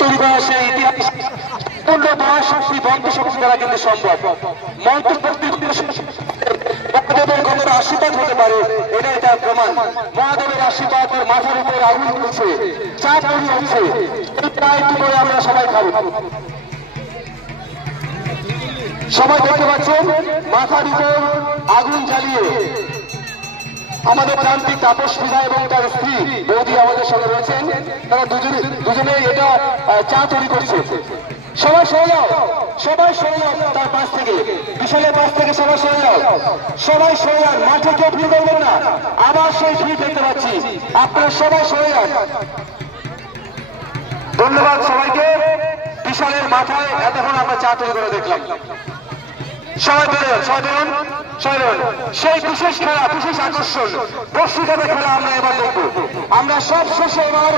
তৈরি করা সেই ইতিহাস পূর্ণ মহাশক্তি মন্ত্রশক্তি দ্বারা কিন্তু সম্ভব। মহাদেবের কতটা আশীর্বাদ হতে পারে এটাই তার প্রমাণ। মহাদেবের আশীর্বাদ তার মাথার উপরে আগুন হচ্ছে, চা তৈরি হচ্ছে, একটু করে আমরা সবাই খাবো। সবাই দেখতে পাচ্ছেন মাথার উপর আগুন জ্বালিয়ে আমাদের প্রান্তিক তাপস বিধা এবং তার স্ত্রী বৌদি আমাদের সঙ্গে রয়েছেন। তারা দুজনে এটা চা তৈরি করছে। সবাই সরে যাও, সবাই সরে যাও তার পাশ থেকে, বিশালের পাশ থেকে সবাই সরে যাও, সবাই সরে যান। মাঠে কেউ ভিড় করবেন না, আবার সেই ভিড় দেখতে পাচ্ছি। আপনারা সবাই সরে যান। ধন্যবাদ সবাইকে। বিশালের মাথায় এতক্ষণ আমরা চা তৈরি করে দেখলাম। সবাই বেরোন, সবাই বেরোন, সবাই বেরোন। সেই বিশেষ খেলা, বিশেষ আকর্ষণ বর্ষিকাতে খেলা আমরা এবার দেখবো। আমরা সব শেষে এবার